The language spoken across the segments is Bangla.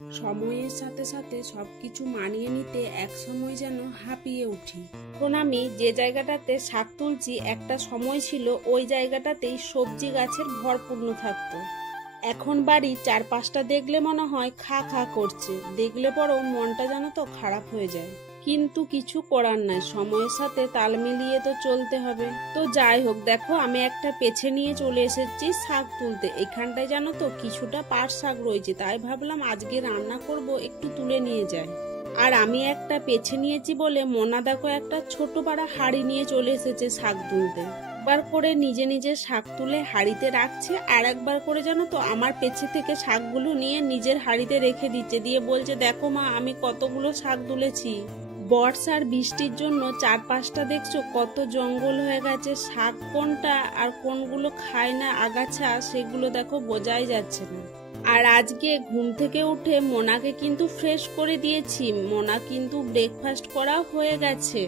সময়ের সাথে সাথে সবকিছু মানিয়ে নিতে একসময় যেন হাঁপিয়ে উঠি। এখন আমি যে জায়গাটাতে শাক তুলছি একটা সময় ছিল ওই জায়গাটাতেই সবজি গাছের ভরপুর থাকতো। এখন বাড়ি চারপাশটা দেখলে মনে হয় খা খা করছে, দেখলে পরও মনটা যেন তো খারাপ হয়ে যায়। কিন্তু কিছু করার নাই, সময়ের সাথে তাল মিলিয়ে তো চলতে হবে। তো যাই হোক, দেখো আমি একটা পেছে নিয়ে চলে এসেছি শাক তুলতে। এখানটায় জানো তো কিছুটা পাট শাক রয়েছে, তাই ভাবলাম আজকে রান্না করব, একটু তুলে নিয়ে যাই। আর আমি একটা পেছে নিয়েছি বলে মোনা দেখো একটা ছোট পাড়া হাঁড়ি নিয়ে চলে এসেছে শাক তুলতে। একবার করে নিজে নিজে শাক তুলে হাঁড়িতে রাখছে, আর একবার করে জানো তো আমার পেছে থেকে শাকগুলো নিয়ে নিজের হাঁড়িতে রেখে দিচ্ছে, দিয়ে বলছে দেখো মা আমি কতগুলো শাক তুলেছি। বর্ষার বৃষ্টির জন্য চারপাশটা দেখছো কত জঙ্গল হয়ে গেছে, শাক কোনটা আর কোনগুলো খায় না আগাছা সেগুলো দেখো বোঝাই যাচ্ছে না। আর আজকে ঘুম থেকে উঠে মোনাকে কিন্তু ফ্রেশ করে দিয়েছি, মোনা কিন্তু ব্রেকফাস্ট করা হয়ে গেছে।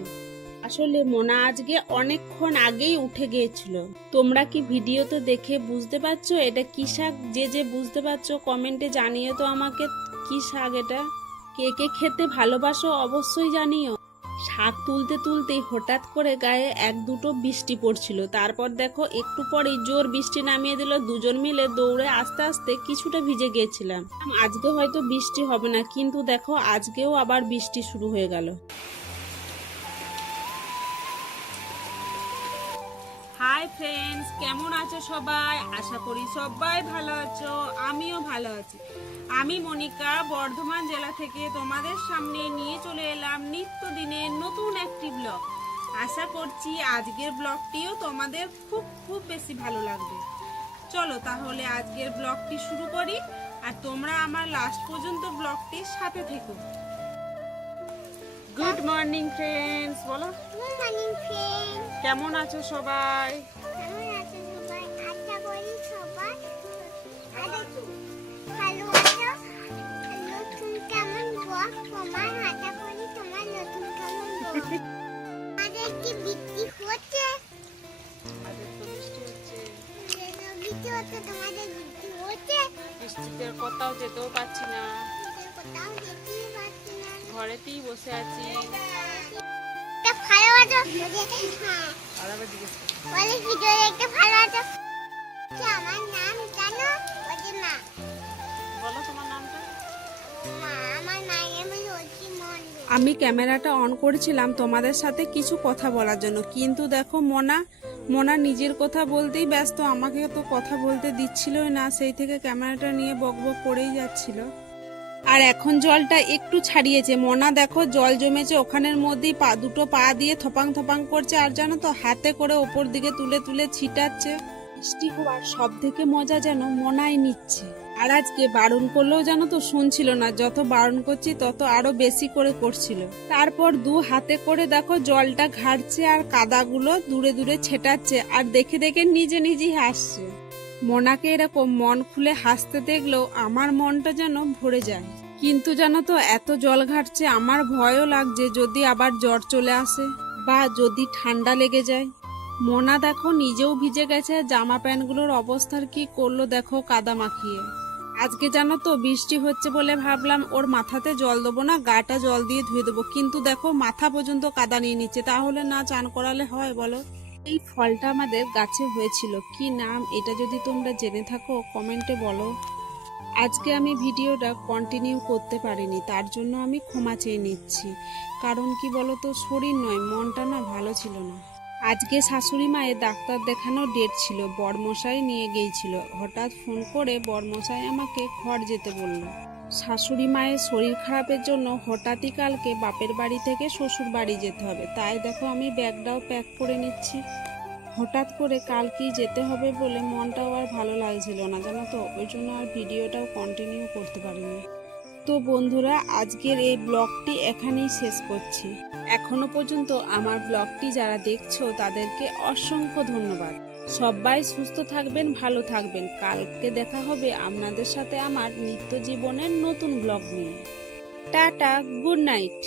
আসলে মোনা আজকে অনেকক্ষণ আগেই উঠে গিয়েছিল। তোমরা কি ভিডিওতে দেখে বুঝতে পারছো এটা কি শাক? যে যে বুঝতে পারছো কমেন্টে জানিও তো আমাকে, কি শাক এটা, কে কে খেতে ভালোবাসো অবশ্যই জানিও। শাক তুলতে তুলতেই হঠাৎ করে গায়ে এক দুটো বৃষ্টি পড়ছিল, তারপর দেখো একটু পরেই জোর বৃষ্টি নামিয়ে দিল। দুজন মিলে দৌড়ে আস্তে আস্তে কিছুটা ভিজে গিয়েছিলাম, আজকে হয়তো বৃষ্টি হবে না, কিন্তু দেখো আজকেও আবার বৃষ্টি শুরু হয়ে গেল। হাই ফ্রেন্ডস, কেমন আছো সবাই? আশা করি সবাই ভালো আছো, আমিও ভালো আছি। আমি মনিকা বর্ধমান জেলা থেকে তোমাদের সামনে নিয়ে চলে এলাম নিত্যদিনের নতুন একটি ব্লগ। আশা করছি আজকের ব্লগটিও তোমাদের খুব খুব বেশি ভালো লাগবে। চলো তাহলে আজকের ব্লগটি শুরু করি, আর তোমরা আমার লাস্ট পর্যন্ত ব্লগটির সাথে থেকো। গুড মর্নিং ফ্রেন্ডস, বলো গুড মর্নিং ফ্রেন্ড। কেমন আছো সবাই? কেমন আছো সবাই? আশা করি সবাই ভালো আছো। নতুন কেমন ব্লগ তোমার? আশা করি তোমার নতুন কেমন ব্লগ। আমাদের কি বৃষ্টি হচ্ছে? আজকে তো বৃষ্টি হচ্ছে। বৃষ্টি হচ্ছে, তোমাদের বৃষ্টি হচ্ছে? বৃষ্টিতে কোথাও যেতেও পাচ্ছি না, কোথাও যেতেই পারছি না, ঘরেতেই বসে আছি। ভালো আছো? হ্যাঁ, বলে ভিডিও দেখতে ভালো আছো? আমার নাম জানো? ওদের মা। বলো তোমার নামটা। আমার মায়ের নাম হচ্ছে মন্ডু। আমি ক্যামেরাটা অন করেছিলাম তোমাদের সাথে কিছু কথা বলার জন্য, কিন্তু দেখো মোনা নিজের কথা বলতেই ব্যস্ত, আমাকে তো কথা বলতে দিচ্ছিলই না, সেই থেকে ক্যামেরাটা নিয়ে বকবক করেই যাচ্ছিল। আর এখন জলটা একটু ছাড়িয়েছে, মোনা দেখো জল জমেছে ওখানের মধ্যেই দুটো পা দিয়ে থপাং থপাং করছে, আর জানো তো হাতে করে ওপর দিকে তুলে তুলে ছিটাচ্ছে। বৃষ্টি হওয়ার সব থেকে মজা যেন মোনাই নিচ্ছে। আর আজকে বারণ করলেও জানো তো শুনছিল না, যত বারণ করছি তত আরো বেশি করে করছিল। তারপর দু হাতে করে দেখো জলটা ঘাটছে আর কাদাগুলো দূরে দূরে ছেটাচ্ছে, আর দেখে দেখে নিজে নিজেই হাসছে। মোনাকে এরকম মন খুলে হাসতে দেখলেও আমার মনটা যেন ভরে যায়। কিন্তু জানো তো এত জল ঘাটছে আমার ভয়ও লাগছে, যদি আবার জ্বর চলে আসে বা যদি ঠান্ডা লেগে যায়। মোনা দেখো নিজেও ভিজে গেছে, জামা প্যান্টগুলোর অবস্থার কি করলো দেখো কাদা মাখিয়ে। আজকে জানো তো বৃষ্টি হচ্ছে বলে ভাবলাম ওর মাথাতে জল দেবো না, গাটা জল দিয়ে ধুয়ে দেবো, কিন্তু দেখো মাথা পর্যন্ত কাদা নিয়ে নিচ্ছে, তাহলে না চান করালে হয় বলো? এই ফলটা আমাদের গাছে হয়েছিল, কি নাম এটা যদি তোমরা জেনে থাকো কমেন্টে বলো। আজকে আমি ভিডিওটা কন্টিনিউ করতে পারিনি, তার জন্য আমি ক্ষমা চেয়ে নিচ্ছি। কারণ কি বলতো, শরীর নয় মনটা না ভালো ছিল না। আজকে শাশুড়ি মায়ের ডাক্তার দেখানোর ডেট ছিল, বড়মশাই নিয়ে গিয়েছিল। হঠাৎ ফোন করে বড়মশাই আমাকে ঘর যেতে বলল। শাশুড়ি মায়ের শরীর খারাপের জন্য হঠাৎই কালকে বাপের বাড়ি থেকে শ্বশুর বাড়ি যেতে হবে, তাই দেখো আমি ব্যাগটাও প্যাক করে নিচ্ছি। হঠাৎ করে কালকেই যেতে হবে বলে মনটাও আর ভালো লাগছিল না জানো তো, ওই জন্য আর ভিডিওটাও কন্টিনিউ করতে পারিনি। তো বন্ধুরা, আজকের এই ব্লগটি এখানেই শেষ করছি। এখনো পর্যন্ত আমার ব্লগটি যারা দেখছো তাদেরকে অসংখ্য ধন্যবাদ। সবাই সুস্থ থাকবেন, ভালো থাকবেন। কালকে দেখা হবে আপনাদের সাথে আমার নিত্য জীবনের নতুন ব্লগ নিয়ে। Tata, good night.